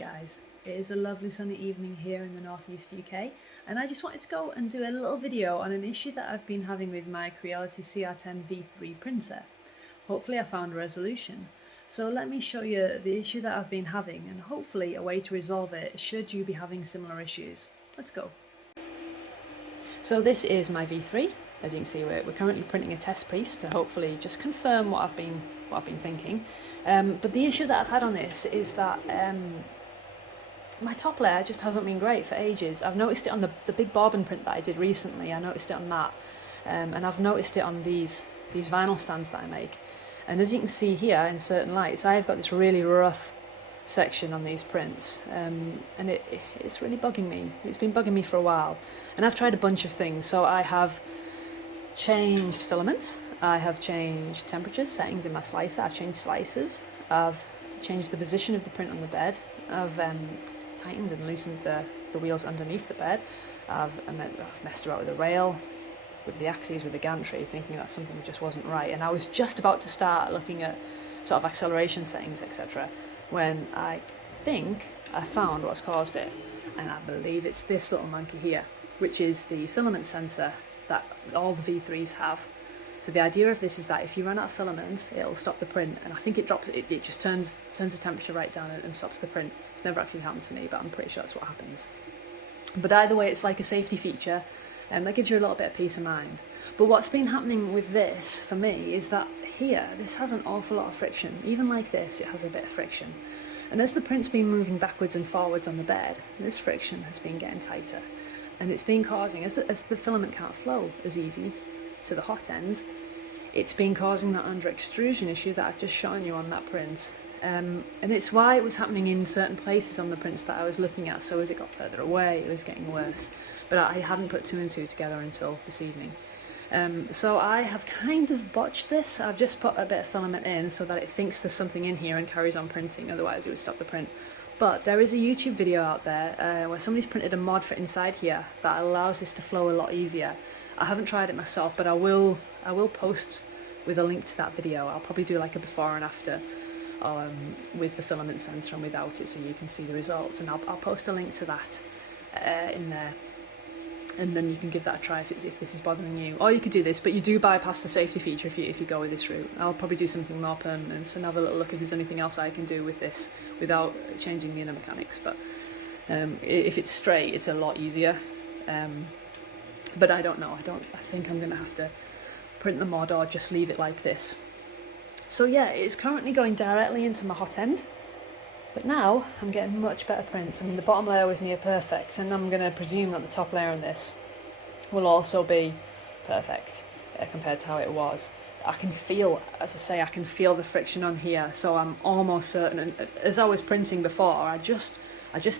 guys, it is a lovely sunny evening here in the northeast UK, and I just wanted to go and do a little video on an issue that I've been having with my Creality CR10 V3 printer. Hopefully I found a resolution. So let me show you the issue that I've been having and hopefully a way to resolve it should you be having similar issues. Let's go. So this is my V3. As you can see, we're currently printing a test piece to hopefully just confirm what I've been thinking. But the issue that I've had on this is that my top layer just hasn't been great for ages. I've noticed it on the big bobbin print that I did recently. I noticed it on that, and I've noticed it on these vinyl stands that I make. And as you can see here in certain lights, I've got this really rough section on these prints, and it's really bugging me. It's been bugging me for a while, and I've tried a bunch of things. So I have changed filament, I have changed temperatures, settings in my slicer, I've changed slicers, I've changed the position of the print on the bed, I've tightened and loosened the wheels underneath the bed, I've messed around with the rail, with the axes, with the gantry, thinking that something just wasn't right, and I was just about to start looking at sort of acceleration settings, etc., when I think I found what's caused it, and I believe it's this little monkey here, which is the filament sensor that all the V3s have. So the idea of this is that if you run out of filament, it'll stop the print, and I think it just turns the temperature right down and stops the print. It's never actually happened to me, but I'm pretty sure that's what happens. But either way, it's like a safety feature, and that gives you a little bit of peace of mind. But what's been happening with this for me is that here, this has an awful lot of friction. Even like this, it has a bit of friction. And as the print's been moving backwards and forwards on the bed, this friction has been getting tighter. And it's been causing, as the filament can't flow as easy to the hot end, it's been causing that under extrusion issue that I've just shown you on that print. And it's why it was happening in certain places on the prints that I was looking at. So as it got further away, it was getting worse. But I hadn't put two and two together until this evening. So I have kind of botched this. I've just put a bit of filament in so that it thinks there's something in here and carries on printing, otherwise it would stop the print. But there is a YouTube video out there where somebody's printed a mod for inside here that allows this to flow a lot easier. I haven't tried it myself, but I will post with a link to that video. I'll probably do like a before and after with the filament sensor and without it, so you can see the results. And I'll post a link to that in there. And then you can give that a try if this is bothering you. Or you could do this, but you do bypass the safety feature if you go with this route. I'll probably do something more permanent and have a little look if there's anything else I can do with this without changing the inner mechanics. But if it's straight, it's a lot easier. But I don't know. I think I'm going to have to print the mod or just leave it like this. So yeah, it's currently going directly into my hot end. But now I'm getting much better prints. I mean, the bottom layer was near perfect, and I'm going to presume that the top layer on this will also be perfect compared to how it was. I can feel, as I say, I can feel the friction on here, so I'm almost certain. And as I was printing before, I just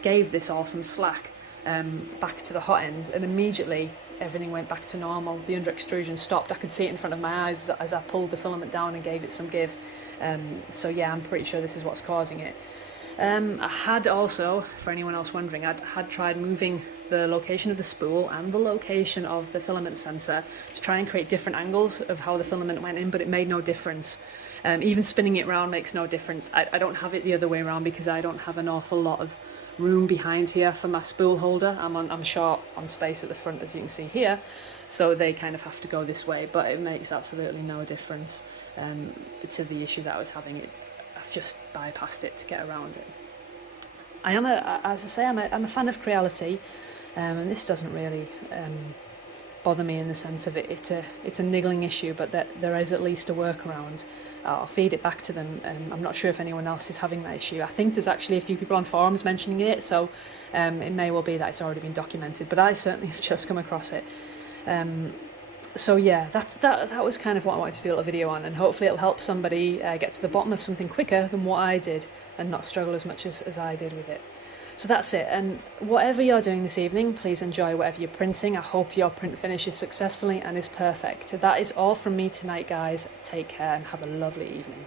gave this all some slack back to the hot end, and immediately everything went back to normal. The under extrusion stopped. I could see it in front of my eyes as I pulled the filament down and gave it some give. So yeah, I'm pretty sure this is what's causing it. I had also, for anyone else wondering, I had tried moving the location of the spool and the location of the filament sensor to try and create different angles of how the filament went in, but it made no difference. Even spinning it round makes no difference. I don't have it the other way around because I don't have an awful lot of room behind here for my spool holder. I'm short on space at the front, as you can see here, so they kind of have to go this way, but it makes absolutely no difference to the issue that I was having. I've just bypassed it to get around it. I'm a fan of Creality, and this doesn't really bother me in the sense of it. It's a niggling issue, but there is at least a workaround. I'll feed it back to them. I'm not sure if anyone else is having that issue. I think there's actually a few people on forums mentioning it, so it may well be that it's already been documented, but I certainly have just come across it. So yeah, that was kind of what I wanted to do a little video on, and hopefully it'll help somebody get to the bottom of something quicker than what I did and not struggle as much as I did with it. So that's it, and whatever you're doing this evening, please enjoy whatever you're printing. I hope your print finishes successfully and is perfect. That is all from me tonight, guys. Take care and have a lovely evening.